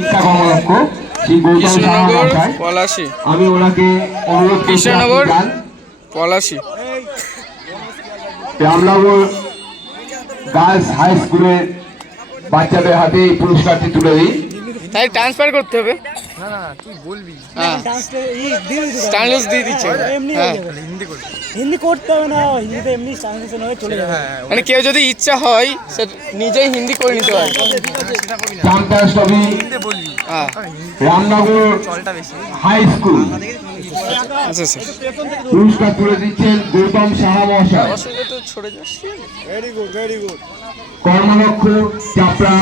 শিক্ষা কর্মদক্ষ শ্রী গৌতম সাহা মহাশয়, আমি ওনাকে অনুরোধ কৃষ্ণনগর পলাশী রামনগর গার্লস হাই স্কুলের বাচ্চাদের হাতে এই পুরস্কারটি তুলে দিই। তাই ট্রান্সফার করতে হবে। হ্যাঁ স্ট্যান্ডলেস দিয়ে দিচ্ছে। হ্যাঁ হিন্দি করতে হবে না, হিন্দিতে এমনি ট্রান্সলেশন হয়ে চলে যাবে। মানে কেউ যদি ইচ্ছা হয় সে নিজেই হিন্দি করে নিতে পারে। Champions trophy Ramnagar high school আচ্ছা স্যার পুরস্কার তুলে দিচ্ছেন গৌতম সাহা মহাশয়, কর্মদক্ষ চাপড়া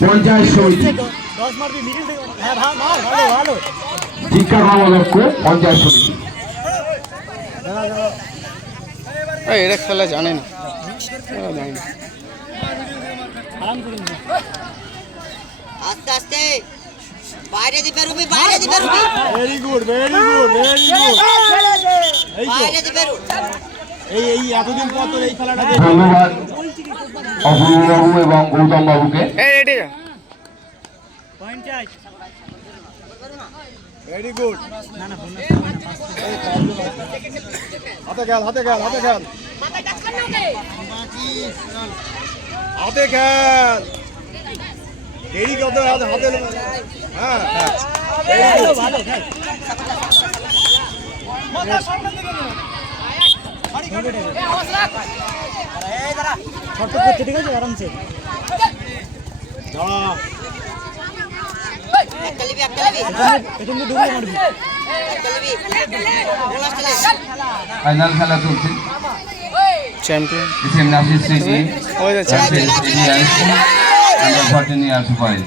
পঞ্চায়েত সমিতি, শিক্ষা কর্মদক্ষ পঞ্চায়েত সমিতি। এরা খেলা জানে না, জানে না। আস্তে আস্তে বাইরে দিবে রুবি, বাইরে দিবে Ruby. Very good, very good, very good. বাইরে দিবে রুবি। এই এতদিন পর তো এই খেলাটা ধন্যবাদ অপূর্ব বাবু এবং গৌতম বাবুকে। পয়েন্ট চাই। Very good. না না হাতে খেল, হাতে খেল, হাতে খেল, হাতে খেল। দেরি কত হাতে, হ্যাঁ ভালো খেল। শর্ট করতে ঠিক আছে আরামসে। ফাইনাল খেলা চলছে। চ্যাম্পিয়ন এসএম নাসির সিটি ওই যে চ্যাম্পিয়ন। under 14 years boys।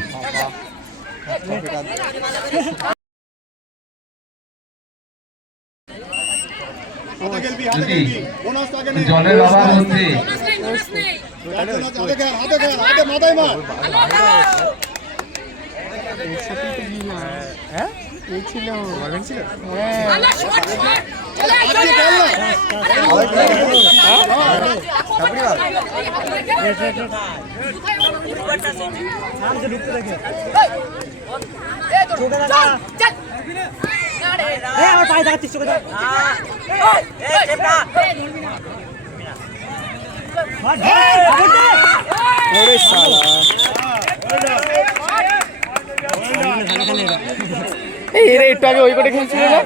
জলের অভাব হচ্ছে, আমার পায়ে দেখাচ্ছিস চোখে দেখ। এরা একটু আগে ওই করে খেলছিল না।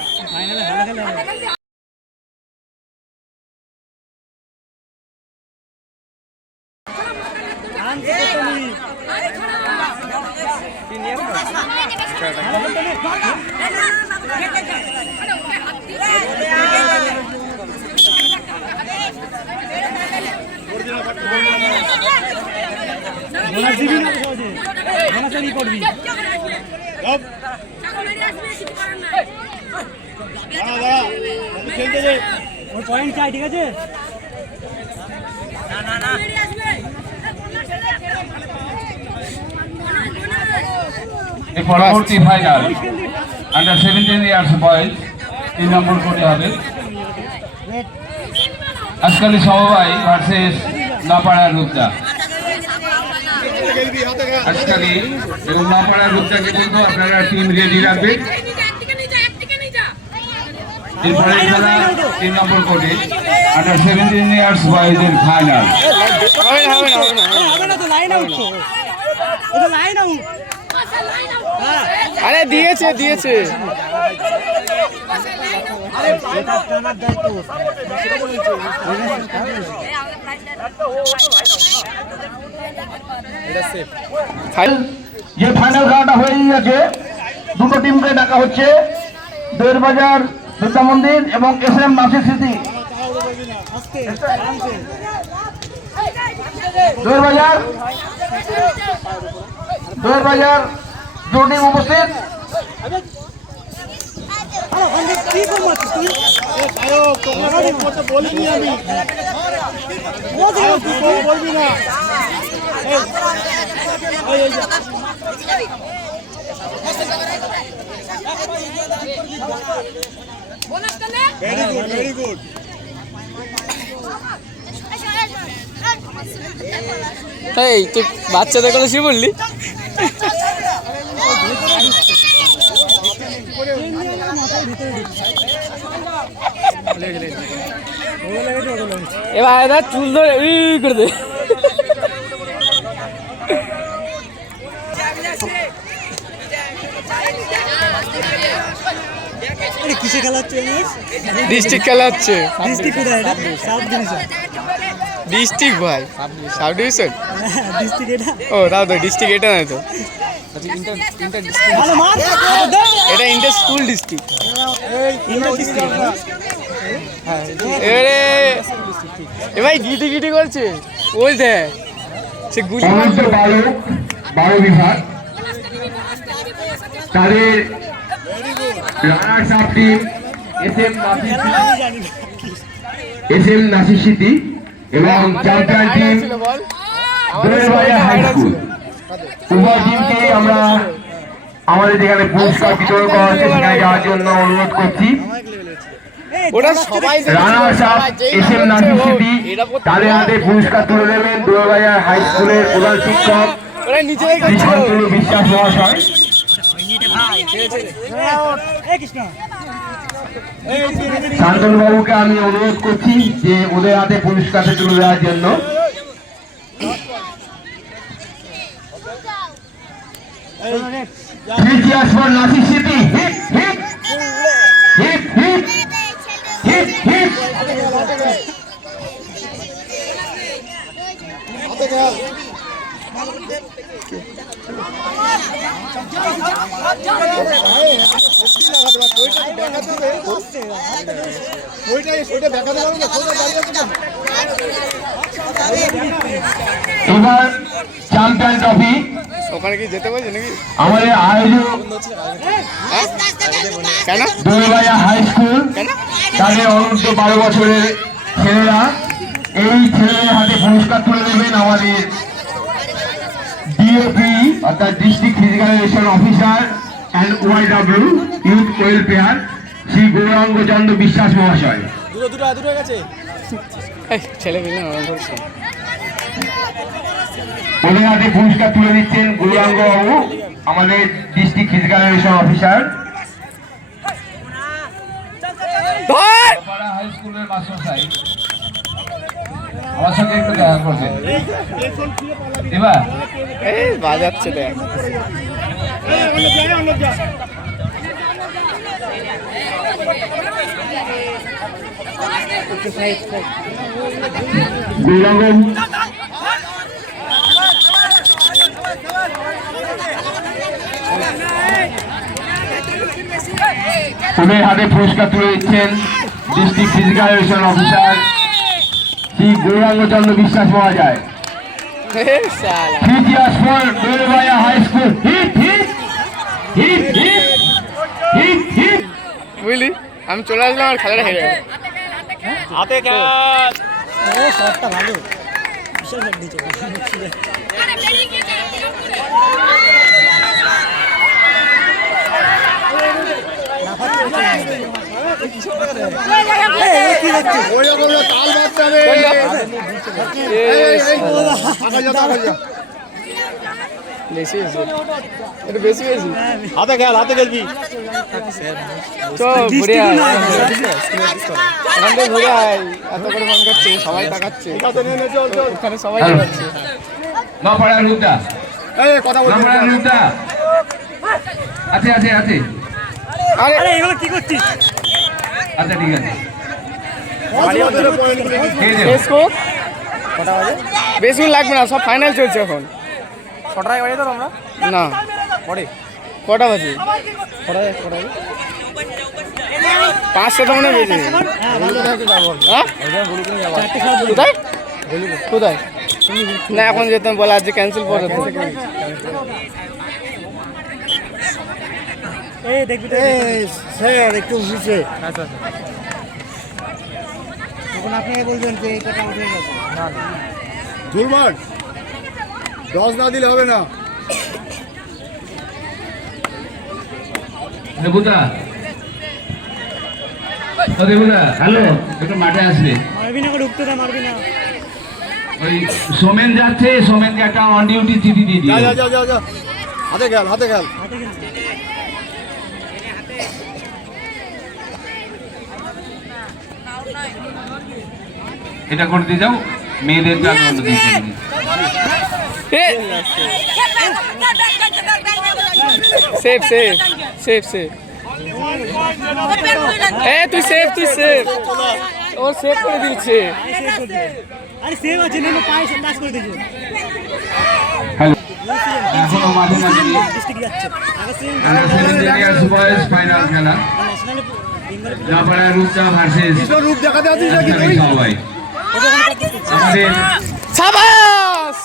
ওর পয়েন্ট চাই, ঠিক আছে। পরবর্তী ফাইনাল আন্ডার 17 ইয়ার্স বয়স 3 নম্বর কোর্টে হবে। আজকালি সমবায় ভার্সেস নাপাড়ার রূপদা। আজকালি এবং নাপাড়ার রূপদাকে কিন্তু আপনারা টিম রেডি রাখবেন। এরপরে খেলা 3 নম্বর কোর্টে আন্ডার 17 ইয়ার্স বয়সের ফাইনাল। আরে দিয়েছে দিয়েছে। যে ফাইনাল খেলাটা হয়ে গেছে, দুটো টিমকে ডাকা হচ্ছে, দেড়বাজার বিদ্যা মন্দির এবং এসএম নাসির সিটি। দেড়বাজার দুটো টিম উপস্থিত। বলিনি আমি, বলবি না। Very good, very good. এই তুই বাচ্চাদের কথা কি বললি? এবার এটা চুল ধরে ই করে দে। কিসে খেলা হচ্ছে? ডিস্ট্রিক্ট খেলা হচ্ছে। ডিস্ট্রিক্ট কোথায় এটা? Sub division. ডিস্ট্রিক্ট ভাই, সাব ডিভিশন। ডিস্ট্রিক্ট এটা? ও তাও তো ডিস্ট্রিক্ট এটা নয় তো, ভালো মার। এটা inter school district. Inter district. এবারে এ ভাই গিটি গিটি করছে ওই দেখ সে গুলি অনন্ত বারো বিভাগ তাদের runners up team SM Nasir city এবং চ্যাম্পিয়ন টিম দোয়েলবাড়িয়া হাই স্কুল। উভয় টিমকে আমরা আমাদের যেখানে পুরস্কার বিতরণ করা হচ্ছে সেখানে যাওয়ার জন্য অনুরোধ করছি। ওরা সবাই runners up SM Nasir city তাদের হাতে পুরস্কার তুলে দেবেন দোয়েলবাড়িয়া হাই স্কুলের প্রধান শিক্ষক ওরা নিচে শান্তনু বিশ্বাস মহাশয়। শান্তনু বাবুকে আমি অনুরোধ করছি যে ওদের হাতে পুরস্কারটা তুলে দেওয়ার জন্য। Three cheers for Nasir City. Hip, hip. Hip, hip. Hip, hip. এবার চ্যাম্পিয়ন ট্রফি ওখানে কি যেতে পারছে নাকি আমাদের আয়োজক কেন দোয়েলবাড়িয়া হাই স্কুল তাদের অনন্ত 12 বছরের ছেলেরা এই ছেলেদের হাতে পুরস্কার তুলে দেবেন আমাদের ডিএপি অর্থাৎ district physical education officer and Y W youth welfare Shri Gauranga Chandra Biswas মহাশয়। ছেলে পেলে নরম করছে ওদের হাতে পুরস্কার তুলে দিচ্ছেন গৌরাঙ্গ বাবু আমাদের district physical education officer. High স্কুলের মাস্টার সাহেব আমার সঙ্গে একটু দেখা করছেন এবার এই বাজাচ্ছে দেখ গৌরাঙ্গ ওদের হাতে পুরস্কার তুলে দিচ্ছেন district physical education officer Shri Gauranga Chandra Biswas মহাশয়। Three cheers for Doelbaria high school. Hip hip hip hip hip hip. বুঝলি আমি চলে আসলাম আর খেলাটা হেরে গেল হাতে ও শটটা ভালো, বিশাল শট দিয়েছে। বেশি এটা বেশি বেশি হাতে খেলবি তো ঘুরে আয় ওখান থেকে ঘুরে আয় এত করে ফোন করছে সবাই তাকাচ্ছে ওখানে সবাই তাকাচ্ছে না পড়া রূপটা কথা বলতে রূপটা আছে আছে আছে আরে আরে এগুলো কি করছিস? আচ্ছা ঠিক আছে শেষ কর কটা বাজে বেশি লাগবে না সব ফাইনাল চলছে এখন ছটায় বাজে তো তোমরা না পরে কটা বাজে পাঁচটা তো মনে হয় বেজে হ্যাঁ কোথায় কোথায় না এখন যেতাম বলে আজকে ক্যান্সেল করে এই দেখবি স্যার একটু বুঝে তখন আপনি বলবেন যে এটা কাউন্ট হয়ে গেছে। না না দুর্বার 10 না দিলে হবে না। দেবুদা হ্যালো একটু মাঠে আসবে মারবি না, ঢুকতে না, মারবি না। ওই সোমেন যাচ্ছে, সোমেনকে একটা অন ডিউটি চিঠি দিয়ে দিও। যা হাতে খেল হাতে খেলছে। এটা করে দিয়ে যাও, মেয়েদের আমি অন্যদিকে করে দিই। সেভ সেভ সেভ সেভ তুই সেভ ও সেভ করে দিচ্ছে। আরে সেভ আছে না পায়ে টাচ করে দিয়েছে হ্যালো, এখনো মাঠে নাকি ডিস্ট্রিক্ট যাচ্ছে আগে সেভ জুনিয়র বয়েজ ফাইনাল খেলা, ন্যাশনালে বেঙ্গল জাপাড়া রূপচা ভার্সেস কৃষ্ণ রূপ দেখাতে আছিস নাকি তুই? সবাই আমাদের সাবাস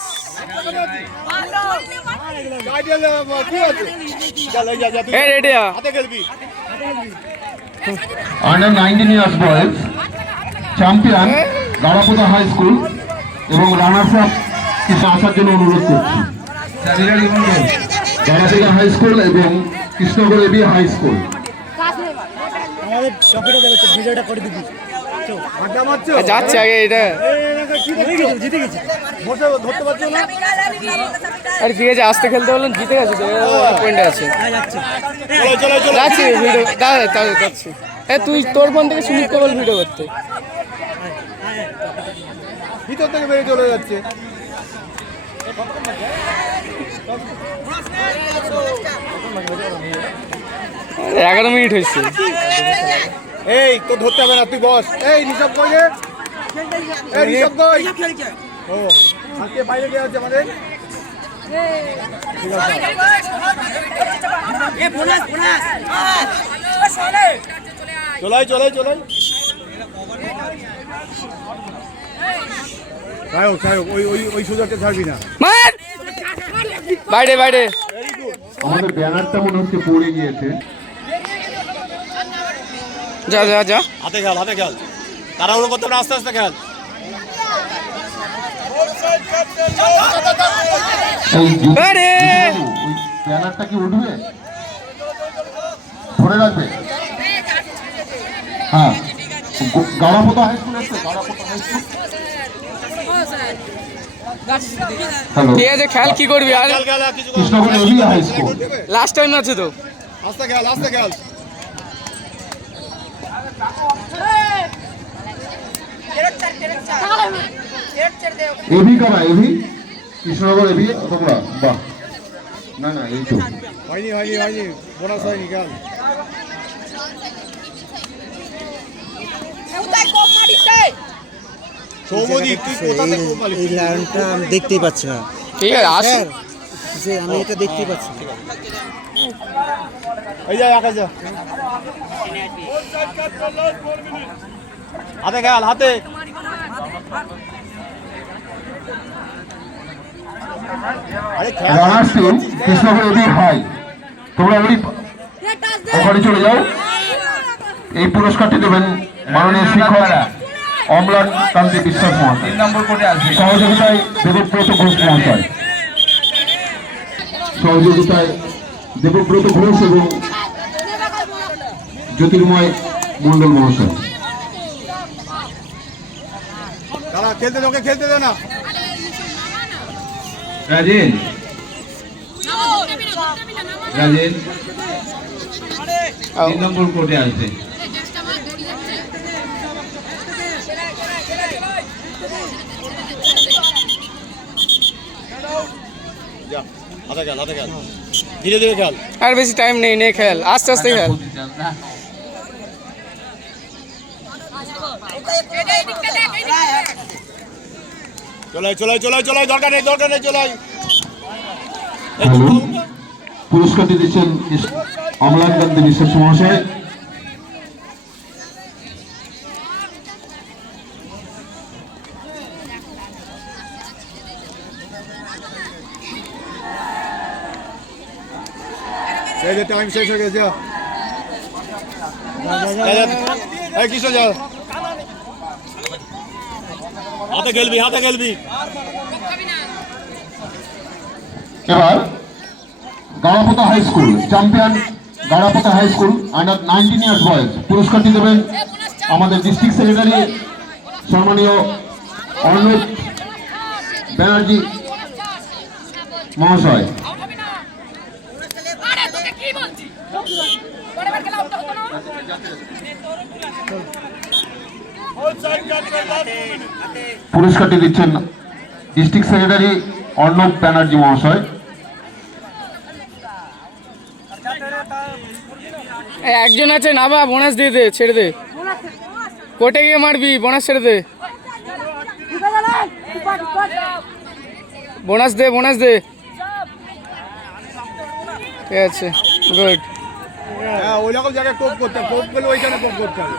টাইটেল কি আছে? চল এই যা তুই রেডি হাতে খেলবি। Under 19 years boys champion Garapota high school এবং রানার্স আপ কিছু আসার জন্য অনুরোধ করছি। গাড়াপোতা হাই স্কুল এবং কৃষ্ণগড় এবি হাই স্কুল। আমাদের টপিকটা দেখো ভিডিওটা করে দিবি চল আড্ডা মারছো? যাচ্ছে আগে এটা। কি হয়ে দেখছো? গেছে জিতে গেছে ধরতে পারছো না? আর ঠিক আছে, আসতে খেলতে বললেন, জিতে গেছে তো পয়েন্টে আছে। হ্যাঁ যাচ্ছে যাচ্ছি ভিডিও যাচ্ছি। তুই তোর ফোন থেকে সুমিত কেবল ভিডিও করতে। ভিতর থেকে বেরিয়ে চলে যাচ্ছে। 11 মিনিট হয়েছে। এই তো ধরতে হবে না, তুই বস। এই ঋষভ কই রে? এই ঋষভ কই? ও আজকে বাইরে গিয়ে আছে আমাদের। চলাই সায়ক ওই সুযোগটা ছাড়বি না। মার বাইরে আমাদের ব্যানারটা মনে হচ্ছে পড়ে গিয়েছে। যা হাতে খেল তাড়াহুড়ো করতে হবে, আস্তে আস্তে খেল। আরে ওই ব্যানারটা কি উঠবে, ধরে রাখবে? হ্যাঁ, গাড়াপোতা হাই স্কুল আছে, গাড়াপোতা হাই স্কুল। হ্যালো, ঠিক আছে, খেল কি করবি আর খেল কিছু কর। Krishnagarh AB high school. Last time আছে তো। আস্তে খেল এবি কারা? এবি কৃষ্ণনগর এবি তোমরা? বাহ, না এই তো হয়নি বোনাস হয়নি। খেল সৌমদীপ, তুই কোথা থেকে কোপালি? এই লাইনটা আমি দেখতেই পাচ্ছি না ঠিক আছে আসো। যে আমি এটা দেখতেই পাচ্ছি না এই যা আকাশ যা। হাতে খেল হাতে। আরে খেল। Runners team Krishnanagar AB high, তোমরা ওখানে চলে যাও। এই পুরস্কারটি দেবেন মাননীয় শিক্ষক অম্লান কান্তি বিশ্বাস মহাশয়। 3 নম্বর কোর্টে আছে সহযোগিতায় দেবব্রত ঘোষ মহাশয়, দেবব্রত ঘোষ এবং জ্যোতির্ময় মন্ডল মহাশয়। দাঁড়া, খেলতে দে না। রাজেন 3 নম্বর কোর্টে আসবে। যা হাতে খেল ধীরে খেল। আর বেশি টাইম নেই খেল, আস্তে খেল। চলাই দরকার নেই চলাই। পুরস্কারটি দিচ্ছেন অমলান কান্তি বিশ্বাস মহাশয়। টাইম শেষ হয়ে গেছে। এই কিশোর যা, হাতে খেলবি। এবার Garapota high school champion Garapota high school under 19 years boys. পুরস্কারটি দেবেন আমাদের ডিস্ট্রিক্ট সেক্রেটারি সম্মানীয় অর্ণব ব্যানার্জি মহাশয়। পুরস্কারটি দিচ্ছেন ডিস্ট্রিক্ট সেক্রেটারি অর্ণব ব্যানার্জি মহাশয়। একজন আছে নাবা, বোনাস দিয়ে দে, ছেড়ে দে, কোর্টে গিয়ে মারবি, বোনাস ছেড়ে দে, বোনাস দে, বোনাস দে। ঠিক আছে, গুড। হ্যাঁ ওই রকম জায়গায় কোপ করতে হবে, কোপ করলে ওইখানে কোপ করতে হবে।